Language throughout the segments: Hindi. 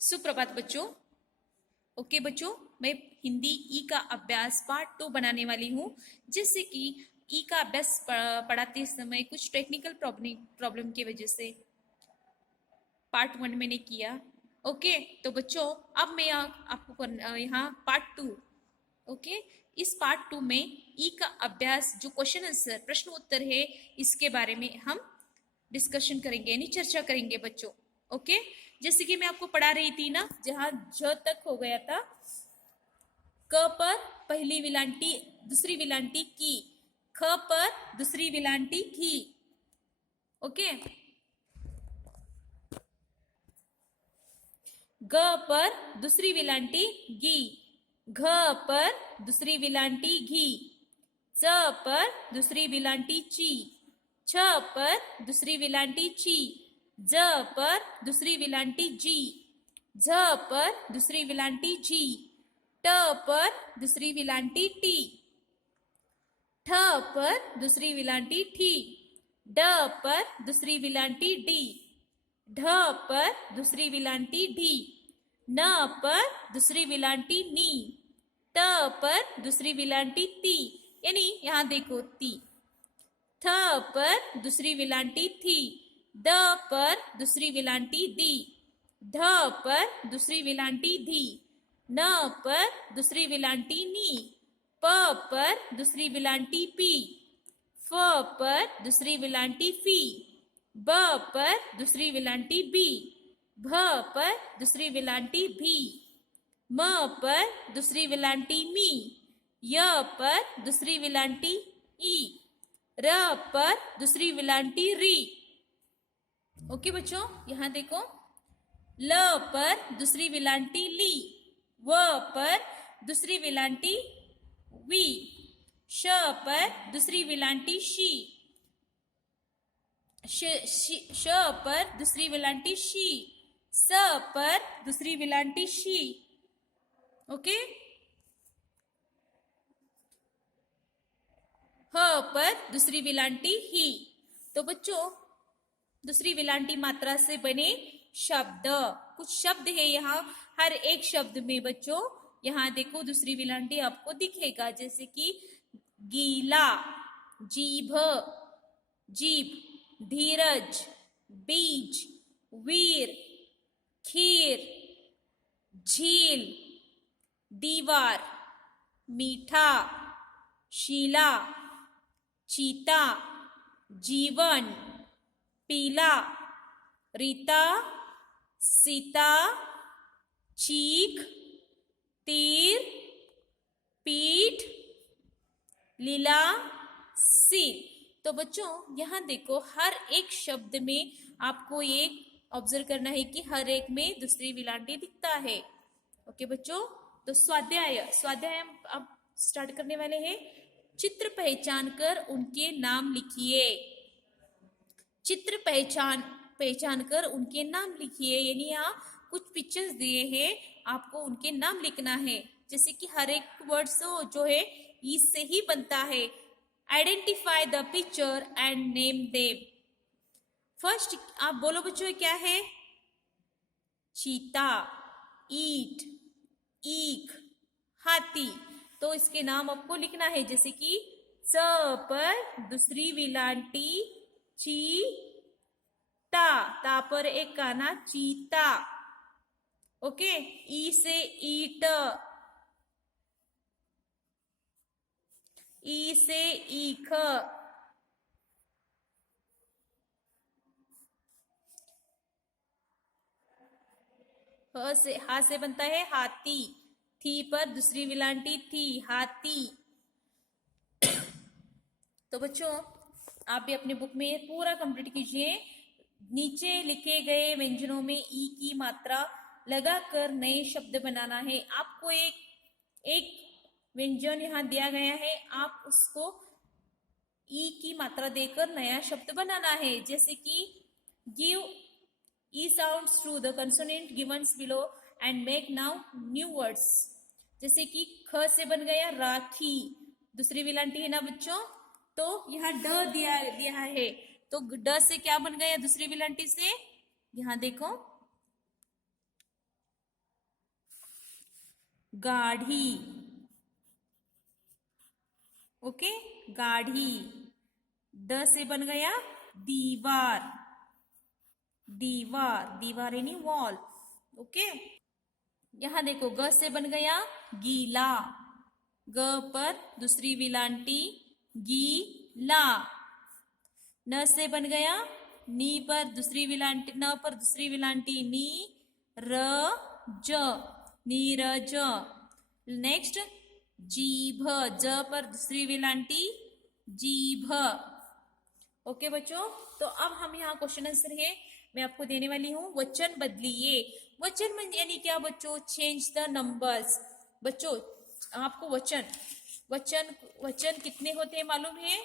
सुप्रभात बच्चों। ओके बच्चों, मैं हिंदी ई का अभ्यास पार्ट 2 बनाने वाली हूँ। जिससे कि ई का अभ्यास पढ़ाते समय कुछ टेक्निकल प्रॉब्लम की वजह से पार्ट 1 मैंने किया। ओके, तो बच्चों अब मैं आपको यहाँ पार्ट 2। ओके, इस पार्ट 2 में ई का अभ्यास जो क्वेश्चन आंसर प्रश्न उत्तर है इसके बारे में हम डिस्कशन करेंगे यानी चर्चा करेंगे बच्चों। ओके, जैसे कि मैं आपको पढ़ा रही थी ना, जहां ज तक हो गया था। क पर पहली विलांटी दूसरी विलांटी की, ख पर दूसरी विलांटी की। ओके, ग पर दूसरी विलांटी गी, घ पर दूसरी विलांटी घी, च पर दूसरी विलांटी ची, छ पर दूसरी विलांटी ची, ज पर दूसरी विलांटी जी, झ पर दूसरी विलांटी जी, ट पर दूसरी विलांटी टी, ठ पर दूसरी विलांटी ठी, ड पर दूसरी विलांटी डी, ढ पर दूसरी विलांटी ढी, न पर दूसरी विलांटी नी, त पर दूसरी विलांटी ती, यानी यहां देखो ती। थ पर दूसरी विलांटी थी, द पर दूसरी विलांटी दी, ध पर दूसरी विलांटी धी, न पर दूसरी विलांटी नी, प पर दूसरी विलांटी पी, फ पर दूसरी विलांटी फी, ब पर दूसरी विलांटी बी, भ पर दूसरी विलांटी भी, म पर दूसरी विलांटी मी, य पर दूसरी विलांटी ई, र पर दूसरी विलांटी री। ओके बच्चों, यहां देखो। ल पर दूसरी विलांटी ली, व पर दूसरी विलांटी वी, श पर दूसरी विलांटी शी, श पर दूसरी विलांटी शी, स पर दूसरी विलांटी शी। ओके, ह पर दूसरी विलांटी ही। तो बच्चों, दूसरी विलांटी मात्रा से बने शब्द, कुछ शब्द है यहाँ। हर एक शब्द में बच्चों यहाँ देखो दूसरी विलांटी आपको दिखेगा, जैसे कि गीला, जीभ, जीभ, धीरज, बीज, वीर, खीर, झील, दीवार, मीठा, शीला, चीता, जीवन, पीला, रीता, सीता, चीख, तीर, पीठ, लीला, सिर। तो बच्चों यहाँ देखो, हर एक शब्द में आपको एक ऑब्जर्व करना है कि हर एक में दूसरी विलांटी दिखता है। ओके बच्चों, तो स्वाध्याय स्वाध्याय हम अब स्टार्ट करने वाले हैं। चित्र पहचान कर उनके नाम लिखिए। चित्र पहचान कर उनके नाम लिखिए, यानी यहाँ कुछ पिक्चर्स दिए हैं, आपको उनके नाम लिखना है। जैसे कि हर एक वर्ड्स जो है इससे ही बनता है। Identify the picture and name them. First आप बोलो बच्चों, क्या है? चीता, ईट, ईख, हाथी। तो इसके नाम आपको लिखना है, जैसे कि च पर दूसरी विलांटी ची, ता पर एक काना चीता। ओके, ई से ईट, ई से ईख, हा से बनता है हाथी, थी पर दूसरी विलांटी थी, हाथी। तो बच्चों आप भी अपने बुक में पूरा कंप्लीट कीजिए। नीचे लिखे गए व्यंजनों में ई की मात्रा लगाकर नए शब्द बनाना है। आपको एक व्यंजन यहाँ दिया गया है, आप उसको ई की मात्रा देकर नया शब्द बनाना है। जैसे कि गिव ई sounds through the consonant givens below and make now new words. जैसे कि ख से बन गया राखी, दूसरी विलांटी है ना बच्चों, तो यहाँ ड दिया है, तो ड से क्या बन गया दूसरी विलांटी से? यहाँ देखो गाढ़ी, ओके, गाढ़ी। द से बन गया दीवार, दीवार, दीवार यानी वॉल, ओके। यहां देखो ग से बन गया गीला, ग पर दूसरी विलांटी गीला। न से बन गया नी पर दूसरी विलांटी, न पर दूसरी विलांटी नी, र ज, नीरज। नेक्स्ट जीभ, ज पर दूसरी विलांटी जीभ। ओके बच्चों, तो अब हम यहाँ क्वेश्चन आंसर है मैं आपको देने वाली हूँ। वचन बदलिए। वचन यानी क्या बच्चों? Change the numbers. बच्चों आपको वचन वचन वचन कितने होते हैं मालूम है?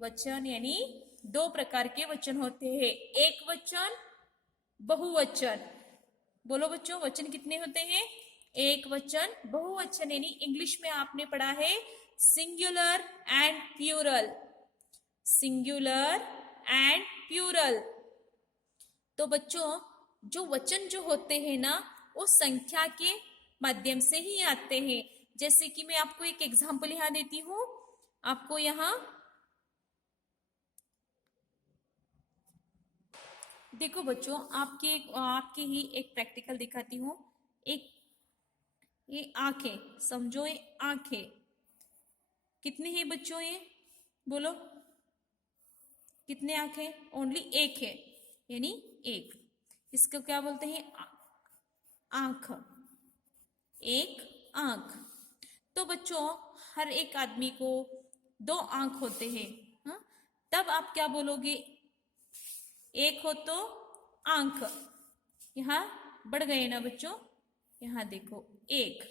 वचन यानी दो प्रकार के वचन होते हैं, एक वचन, बहुवचन। बोलो बच्चों, वचन कितने होते हैं? एक वचन, बहुवचन यानी इंग्लिश में आपने पढ़ा है singular and plural, singular and plural. तो बच्चों जो वचन जो होते हैं ना, वो संख्या के माध्यम से ही आते हैं। जैसे कि मैं आपको एक एग्जांपल यहां देती हूं, आपको यहां देखो बच्चों, आपके ही एक प्रैक्टिकल दिखाती हूँ। एक ये आंखें समझो, ये आंखें कितने हैं बच्चों? ये बोलो कितने आंखें? ओनली एक है, यानी एक। इसको क्या बोलते हैं? आंख, एक आंख। तो बच्चों हर एक आदमी को दो आंख होते हैं, हाँ? तब आप क्या बोलोगे? एक हो तो आंख, यहां बढ़ गए ना बच्चों, यहां देखो एक,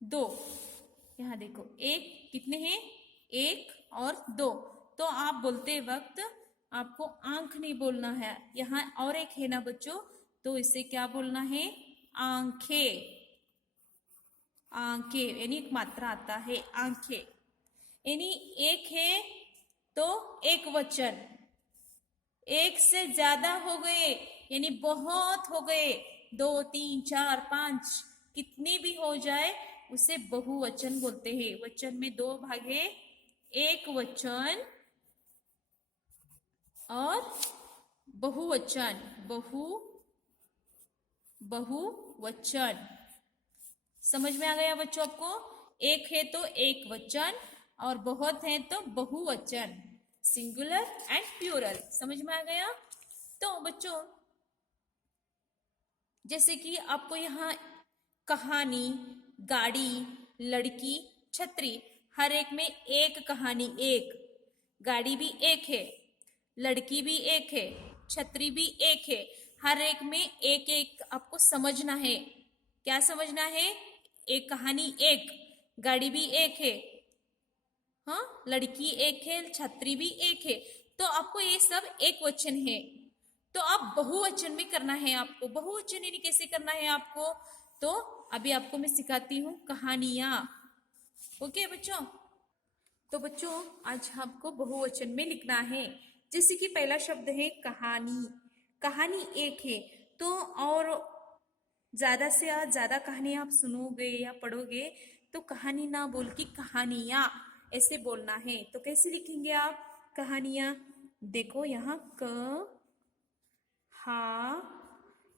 दो, यहां देखो एक, कितने हैं? एक और दो। तो आप बोलते वक्त आपको आंख नहीं बोलना है, यहां और एक है ना बच्चों, तो इसे क्या बोलना है? आंखें, आंखें यानी एक मात्रा आता है आंखें। यानी एक है तो एक वचन, एक से ज्यादा हो गए यानी बहुत हो गए, दो तीन चार पांच कितने भी हो जाए उसे बहुवचन बोलते हैं। वचन में दो भाग है, एक वचन और बहुवचन, बहुवचन। समझ में आ गया बच्चों आपको? एक है तो एक वचन और बहुत है तो बहुवचन, सिंगुलर एंड प्लूरल। समझ में आ गया? तो बच्चों जैसे कि आपको यहाँ कहानी, गाड़ी, लड़की, छतरी, हर एक में एक कहानी, एक गाड़ी भी एक है, लड़की भी एक है, छतरी भी एक है। हर एक में एक एक आपको समझना है। क्या समझना है? एक कहानी एक, गाड़ी भी एक है, हाँ, लड़की एक है, छतरी भी एक है। तो आपको ये सब एक वचन है, तो आप बहुवचन में करना है आपको। बहुवचन यानी कैसे करना है आपको? तो अभी आपको मैं सिखाती हूँ कहानियां। ओके बच्चों, तो बच्चों आज आपको बहुवचन में लिखना है। जैसे कि पहला शब्द है कहानी, कहानी एक है, तो और ज्यादा से ज्यादा कहानी आप सुनोगे या पढ़ोगे तो कहानी ना बोल के कहानियां ऐसे बोलना है। तो कैसे लिखेंगे आप कहानियां? देखो यहाँ क हा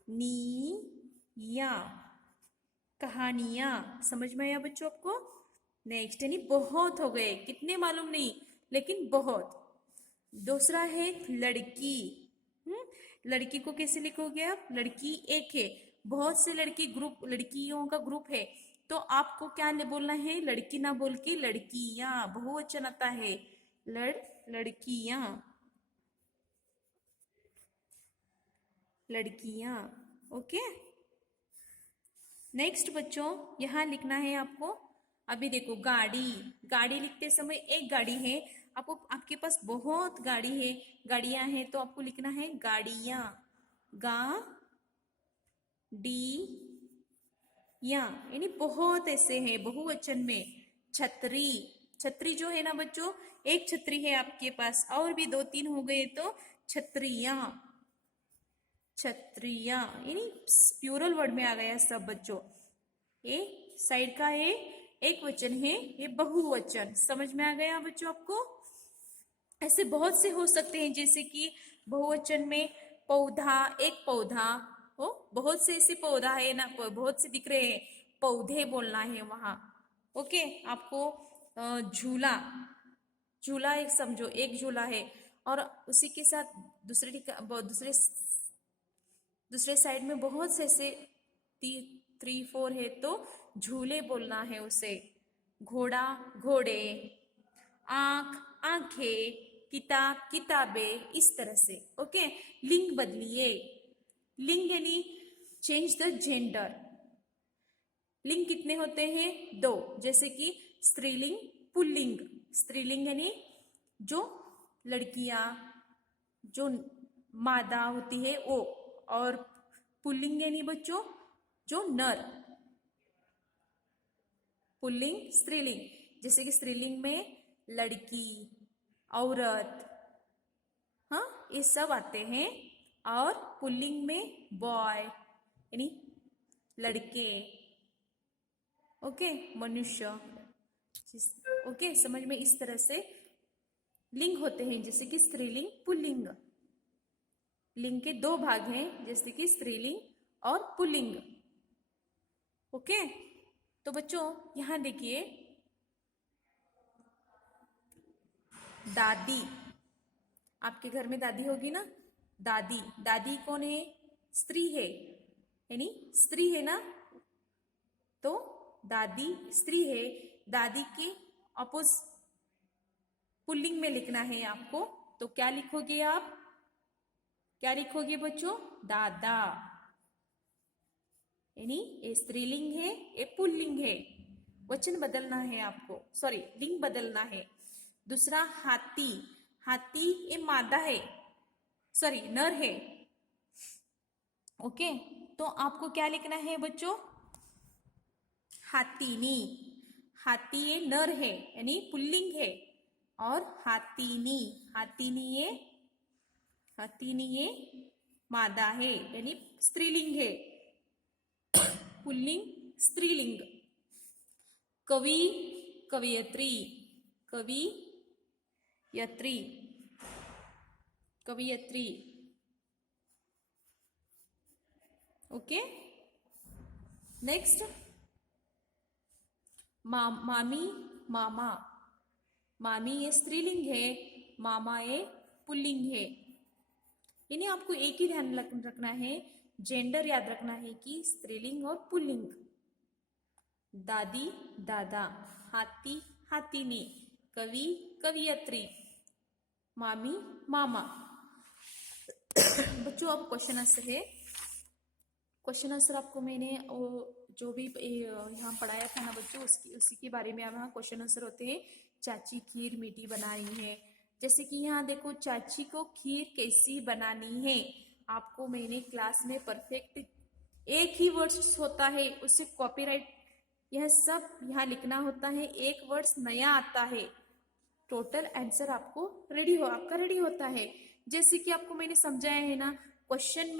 नी या, कहानियां। समझ में आया बच्चों आपको? नेक्स्ट यानी बहुत हो गए, कितने मालूम नहीं लेकिन बहुत। दूसरा है लड़की, लड़की को कैसे लिखोगे आप? लड़की एक है, बहुत से लड़की ग्रुप, लड़कियों का ग्रुप है, तो आपको क्या बोलना है? लड़की ना बोल के लड़कियां, बहुवचन आता है, लड़कियां, लड़कियां। ओके, नेक्स्ट बच्चों यहां लिखना है आपको। अभी देखो गाड़ी, गाड़ी लिखते समय एक गाड़ी है, आपको आपके पास बहुत गाड़ी है, गाड़ियां हैं, तो आपको लिखना है गाड़ियां, गा डी या, यानी बहुत ऐसे हैं बहुवचन में। छतरी, छतरी जो है ना बच्चों, एक छतरी है आपके पास, और भी दो तीन हो गए तो छतरियां। छत्रियां, यानी प्लूरल वर्ड में आ गया सब बच्चों। ये साइड का है एक वचन है, ये बहुवचन। समझ में आ गया बच्चों आपको? ऐसे बहुत से हो सकते हैं, जैसे कि बहुवचन में पौधा, एक पौधा हो, बहुत से ऐसे पौधा है ना, बहुत से दिख रहे हैं, पौधे बोलना है वहां। ओके, आपको झूला, झूला एक समझो, एक झूला है, और उसी के साथ दूसरे दूसरे साइड में बहुत से ऐसे 3 4 है, तो झूले बोलना है उसे। घोड़ा, घोड़े, आंख, आंखें, किताब, किताबें, इस तरह से। ओके, लिंग बदलिए। लिंग यानी चेंज द जेंडर। लिंग कितने होते हैं? 2, जैसे कि स्त्रीलिंग, पुल्लिंग। स्त्रीलिंग यानी जो लड़कियां, जो मादा होती है वो, और पुल्लिंग यानी बच्चों जो नर। पुल्लिंग, स्त्रीलिंग, जैसे कि स्त्रीलिंग में लड़की, औरत, हाँ, ये सब आते हैं। और पुल्लिंग में बॉय यानी लड़के। ओके, मनुष्य। ओके, समझ में इस तरह से लिंग होते हैं, जैसे कि स्त्रीलिंग, पुल्लिंग। लिंग के 2 भाग हैं, जैसे कि स्त्रीलिंग और पुल्लिंग। ओके, तो बच्चों यहां देखिए, दादी, आपके घर में दादी होगी ना, दादी। दादी कौन है? स्त्री है, यानी स्त्री है ना, तो दादी स्त्री है। दादी के अपोज पुल्लिंग में लिखना है आपको, तो क्या लिखोगे आप? क्या लिखोगे बच्चों? दादा। यानी ये स्त्रीलिंग है, ये पुल्लिंग है। वचन बदलना है आपको, सॉरी लिंग बदलना है। दूसरा, हाथी। हाथी ये मादा है, सॉरी नर है। ओके, तो आपको क्या लिखना है बच्चों? हाथीनी। हाथी ये नर है, यानी पुल्लिंग है, और हाथीनी, हाथीनी ये मादा है, यानी स्त्रीलिंग है। पुल्लिंग, स्त्रीलिंग। कवि, कवियत्री, कवियत्री, कवियत्री। ओके, नेक्स्ट, मामी, मामा। मामी ये स्त्रीलिंग है, मामा ये पुल्लिंग है। यानी आपको एक ही ध्यान रखना है, जेंडर याद रखना है कि स्त्रीलिंग और पुल्लिंग। दादी, दादा, हाथी, हाथीनी, कवि, कवियत्री, मामी, मामा। बच्चों अब क्वेश्चन आंसर है। क्वेश्चन आंसर आपको मैंने जो भी यहाँ पढ़ाया था ना बच्चों, उसी के बारे में अब यहाँ क्वेश्चन आंसर होते हैं। चाची खीर मीठी बनाई है, जैसे कि यहाँ देखो, चाची को खीर कैसी बनानी है, आपको मैंने क्लास में परफेक्ट एक ही वर्ड्स होता है, उससे कॉपीराइट यह सब यहाँ लिखना होता है, एक वर्ड्स नया आता है, टोटल आंसर आपको आपका रेडी होता है। जैसे कि आपको मैंने समझाया है ना, क्वेश्चन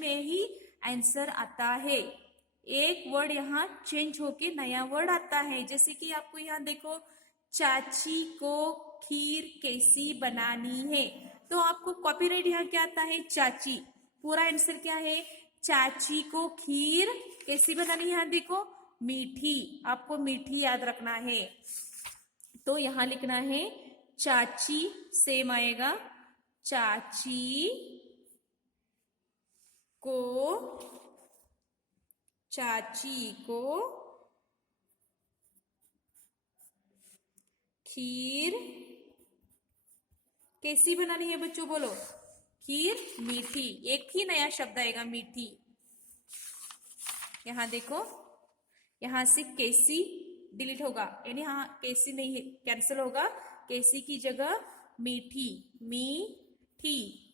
में ही आंसर आता है, एक वर्ड यहाँ चेंज होके नया वर्ड आता है। जैसे कि आपको यहाँ देखो, चाची को खीर कैसी बनानी है, तो आपको कॉपीराइट यहाँ क्या आता है? चाची। पूरा आंसर क्या है? चाची को खीर कैसी बनानी है, यहाँ देखो मीठी, आपको मीठी याद रखना है, तो यहां लिखना है चाची, सेम आएगा, चाची को, चाची को खीर कैसी बनानी है बच्चों, बोलो। खीर मीठी, एक ही नया शब्द आएगा, मीठी। यहां देखो, यहां से कैसी डिलीट होगा, यानी हाँ कैसी नहीं है, कैंसिल होगा, कैसी की जगह मीठी, मीठी,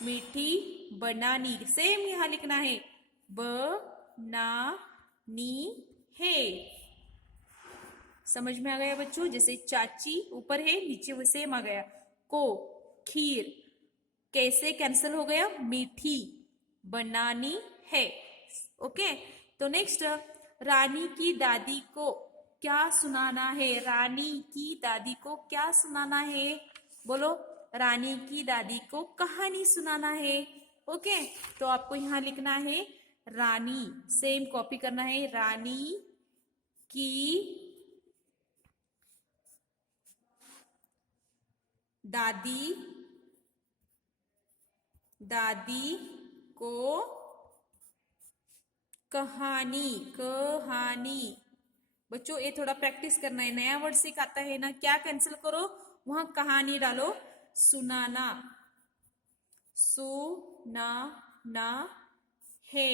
मीठी बनानी, सेम यहां लिखना है, बनानी है। समझ में आ गया बच्चों? जैसे चाची ऊपर है, नीचे वो सेम आ गया। को खीर कैसे कैंसिल हो गया, मीठी बनानी है। ओके, तो नेक्स्ट, रानी की दादी को क्या सुनाना है, रानी की दादी को क्या सुनाना है, बोलो, रानी की दादी को कहानी सुनाना है। ओके, तो आपको यहां लिखना है रानी, सेम कॉपी करना है, रानी की दादी को कहानी, कहानी। बच्चों ये थोड़ा प्रैक्टिस करना है, नया वर्ड सिखाता है ना, क्या कैंसिल करो, वहां कहानी डालो, सुनाना, सुनाना है।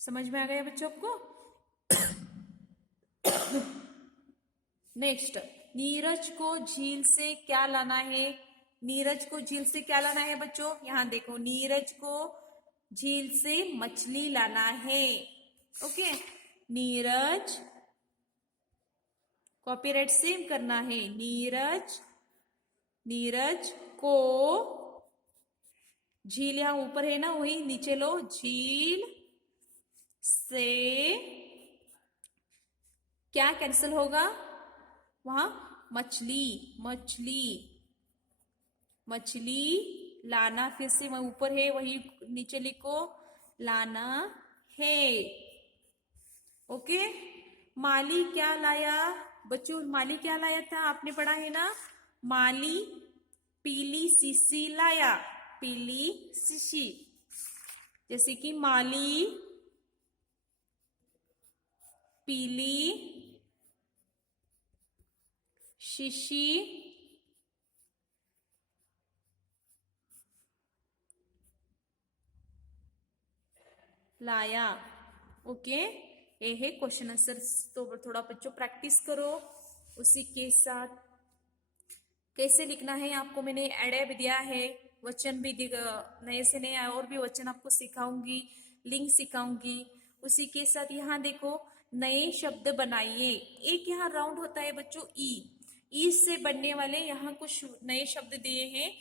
समझ में आ गया बच्चों को? नेक्स्ट, नीरज को झील से क्या लाना है, नीरज को झील से क्या लाना है बच्चों, यहां देखो, नीरज को झील से मछली लाना है। ओके, नीरज, कॉपीराइट सेम करना है, नीरज को, झील यहां ऊपर है ना, वही नीचे लो, झील से क्या कैंसिल होगा, वहां मछली, मछली लाना, फिर से वह ऊपर है वही नीचे लिखो, लाना है। ओके, माली क्या लाया बच्चों, माली क्या लाया था, आपने पढ़ा है ना, माली पीली सीसी लाया, पीली सीसी, जैसे कि माली पीली शीशी लाया। ओके, ये है क्वेश्चन आंसर, तो थोड़ा बच्चों प्रैक्टिस करो। उसी के साथ कैसे लिखना है आपको मैंने आइडिया भी दिया है, वचन भी नए से नए और भी वचन आपको सिखाऊंगी, लिंक सिखाऊंगी। उसी के साथ यहाँ देखो, नए शब्द बनाइए। एक यहाँ राउंड होता है बच्चों, ई से बनने वाले यहाँ कुछ नए शब्द दिए हैं,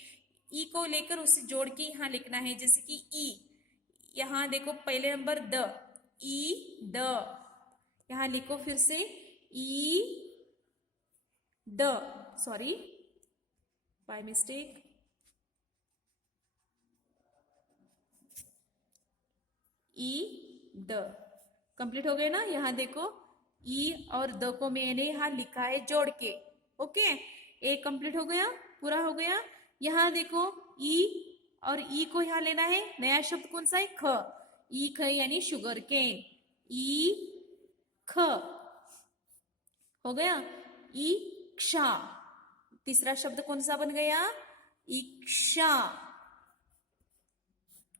ई को लेकर उसे जोड़ के यहाँ लिखना है, जैसे कि ई, यहाँ देखो पहले नंबर द, ई द, यहाँ लिखो फिर से ई द, सॉरी बाय मिस्टेक, ई द, कंप्लीट हो गए ना, यहाँ देखो ई और द को मैंने यहाँ लिखा है जोड़ के। ओके, ए कंप्लीट हो गया, पूरा हो गया। यहाँ देखो ई और ई को यहाँ लेना है, नया शब्द कौन सा है, ख, ई ख यानी शुगर केन, ई ख हो गया। इक्षा, तीसरा शब्द कौन सा बन गया, इक्षा,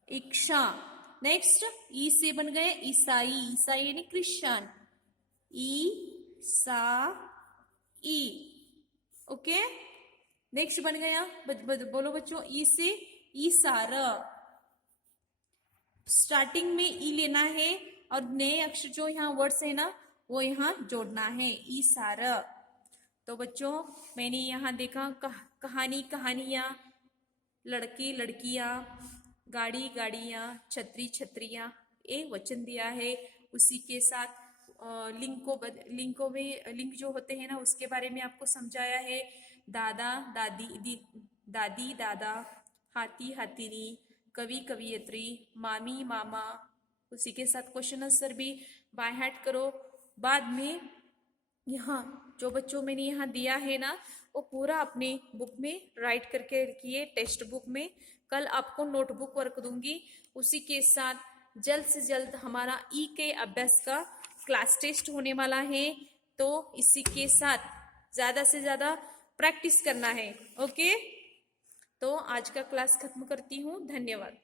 इक्षा। नेक्स्ट, ई से बन गए ईसाई, ईसाई यानी क्रिश्चियन, ई। ओके, नेक्स्ट बन गया, बोलो बच्चों, ई से ईसार, स्टार्टिंग में ई लेना है और नए अक्षर जो यहाँ वर्ड्स है ना वो यहाँ जोड़ना है, ईसार। तो बच्चों मैंने यहाँ देखा कहानी कहानियां, लड़के लड़कियां, गाड़ी गाड़ियां, छतरी छतरियां, ये वचन दिया है। उसी के साथ लिंक जो होते हैं ना उसके बारे में आपको समझाया है, दादा दादी, दादी दादा, हाथी हाथीनी, कवि कवियत्री, मामी मामा। उसी के साथ क्वेश्चन आंसर भी बाय हार्ट करो। बाद में यहाँ जो बच्चों मैंने यहाँ दिया है ना वो पूरा अपने बुक में राइट करके रखिए, टेक्स्ट बुक में। कल आपको नोटबुक वर्क दूंगी। उसी के साथ जल्द से जल्द हमारा ई के अभ्यास का क्लास टेस्ट होने वाला है, तो इसी के साथ ज्यादा से ज्यादा प्रैक्टिस करना है। ओके, तो आज का क्लास खत्म करती हूँ, धन्यवाद।